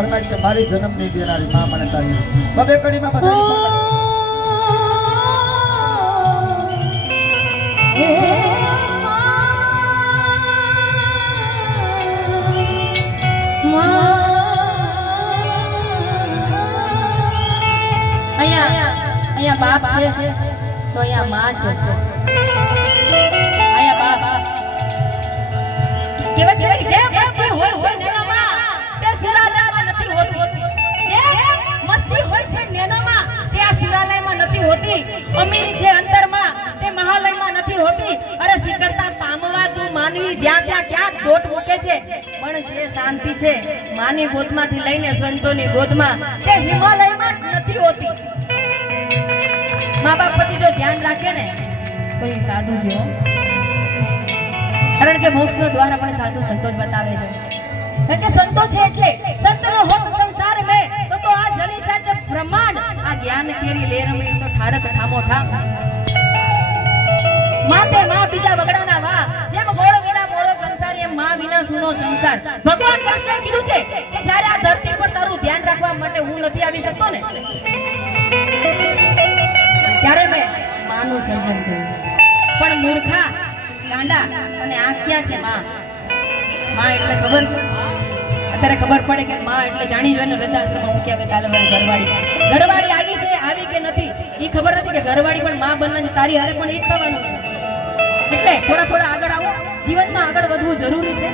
ફરમાઈશ છે મારી જન્મની દેનારી માં મને તારી બબે કડીમાં બધાની અહીંયા બાપ છે તો અહીંયા માં છે અહીંયા બાપ કેવા છે કે જે મસ્તી હોય છે નેનામાં તે સુરાલયમાં નથી હોતી જે મસ્તી હોય છે નેનામાં તે આ સુરાલયમાં નથી હોતી અમીરી છે અંતરમાં તે મહાલયમાં નથી હોતી અરે શિખરતા પામવા તું માનવી જ્યાં ત્યાં ક્યાં દોટ મૂકે છે પણ જે શાંતિ છે માની ગોદમાંથી લઈને સંતોની ગોદમાં તે હિમાલયમાં નથી હોતી माँ बाप પછી જો ધ્યાન રાખે ને તો એ સાધુ છે કારણ કે મોક્ષનો દ્વાર આપણે સાધુ સંતો જ બતાવે છે કારણ કે સંતો છે એટલે સંતનો હોત સંસાર મે તો આ જલી ચાચ બ્રહ્માંડ આ જ્ઞાન કેરી લેર મે તો ઠારક ઠામો ઠા માતે માં બીજા વગડાના વા જેમ ગોળ વિના મોળો સંસાર એમ માં વિના સુનો સંસાર ભગવાન કૃષ્ણએ કીધું છે કે જ્યારે આ ધરતી પર તારું ધ્યાન રાખવા માટે હું નથી આવી શકતો ને ત્યારે મેં માનું સર્જન કર્યું પણ મૂર્ખા ગાંડા અને આ ક્યાં છે માં એટલે ખબર અત્યારે ખબર પડે કે માં એટલે જાણી જોઈને વૃદ્ધાશ્રમમાં મૂક્યા હોય કાલે ઘરવાળી આવી કે નથી એ ખબર નથી કે ઘરવાળી પણ માં બનવાની તારી હારે પણ એક થવાનું એટલે થોડા આગળ આવો જીવનમાં આગળ વધવું જરૂરી છે